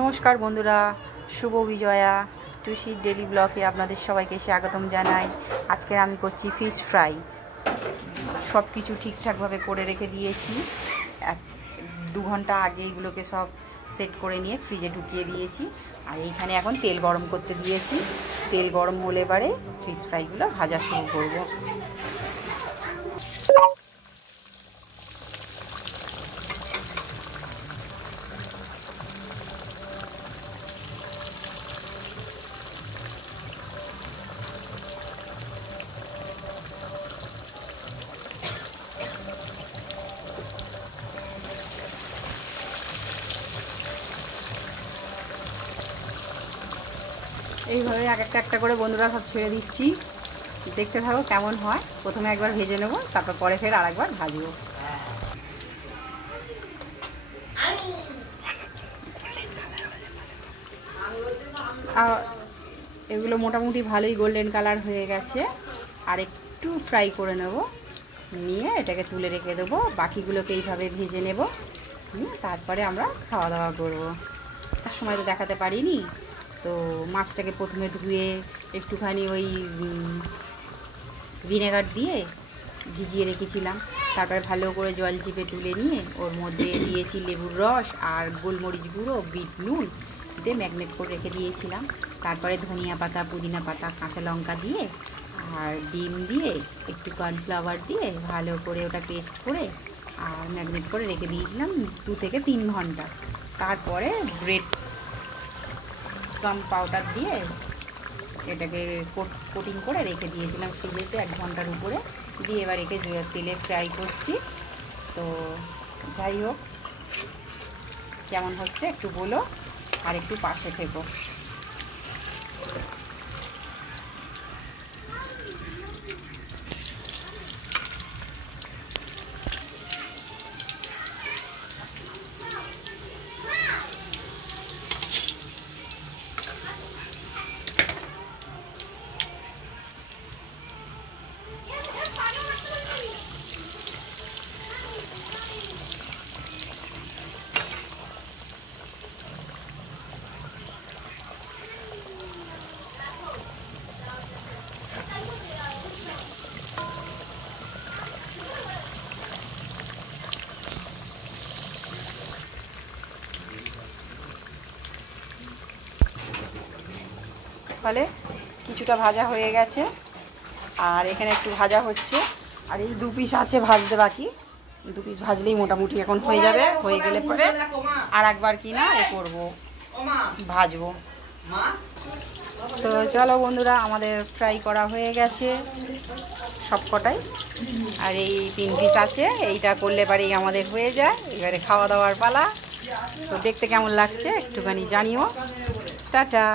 নমস্কার বন্ধুরা, শুভ বিজয়া টুসি ডেলি ব্লগে আপনাদের সবাইকে স্বাগতম জানাই। আজকে আমি করছি ফিশ ফ্রাই। সব কিছু ঠিকঠাকভাবে করে রেখে দিয়েছি। 2 ঘন্টা আগে এগুলোকে সব সেট করে নিয়ে ফ্রিজে ঢুকিয়ে দিয়েছি। আর এইখানে এখন তেল গরম করতে দিয়েছি। তেল গরম হলে পরে ফিশ ফ্রাইগুলো ভাজা শুরু করব। এইভাবে এক একটা করে বন্ধুরা সব ছেড়ে দিচ্ছি। দেখতে থাকো কেমন হয়। প্রথমে একবার ভেজে নেবো, তারপর পরে ফের আরেকবার ভাজবো। আর এগুলো মোটামুটি ভালোই গোল্ডেন কালার হয়ে গেছে। আর একটু ফ্রাই করে নেব, নিয়ে এটাকে তুলে রেখে দেবো। বাকিগুলোকে এইভাবে ভেজে নেব, তারপরে আমরা খাওয়া দাওয়া করবো। তার সময় তো দেখাতে পারিনি, তো মাছটাকে প্রথমে ধুয়ে একটুখানি ওই ভিনেগার দিয়ে ভিজিয়ে রেখেছিলাম। তারপরে ভালো করে জল চিপে তুলে নিয়ে ওর মধ্যে দিয়েছি লেবুর রস আর গোলমরিচ গুঁড়ো, বিট নুন দিয়ে ম্যাগনেট করে রেখে দিয়েছিলাম। তারপরে ধনিয়া পাতা, পুদিনা পাতা, কাঁচা লঙ্কা দিয়ে আর ডিম দিয়ে একটু কর্নফ্লাওয়ার দিয়ে ভালো করে ওটা পেস্ট করে আর ম্যাগনেট করে রেখে দিয়েছিলাম 2 থেকে 3 ঘন্টা। তারপরে ব্রেড গাম পাউডার দিয়ে এটাকে কোটিং করে রেখে দিয়েছিলাম ফ্রিজেতে 1 ঘন্টার উপরে দিয়ে। এবার একে তেলে ফ্রাই করছি। তো যাই হোক, কেমন হচ্ছে একটু বলো আর একটু পাশে থেকো। ফলে কিছুটা ভাজা হয়ে গেছে, আর এখানে একটু ভাজা হচ্ছে। আর এই 2 পিস আছে ভাজতে বাকি। 2 পিস ভাজলেই মোটামুটি এখন হয়ে যাবে। হয়ে গেলে পরে আর একবার কিনা করবো, ভাজবো। তো চলো বন্ধুরা, আমাদের ফ্রাই করা হয়ে গেছে সব কটাই। আর এই 3 পিস আছে, এইটা করলে পরেই আমাদের হয়ে যায়। এবারে খাওয়া দাওয়ার পালা। তো দেখতে কেমন লাগছে একটুখানি জানিও। টাটা।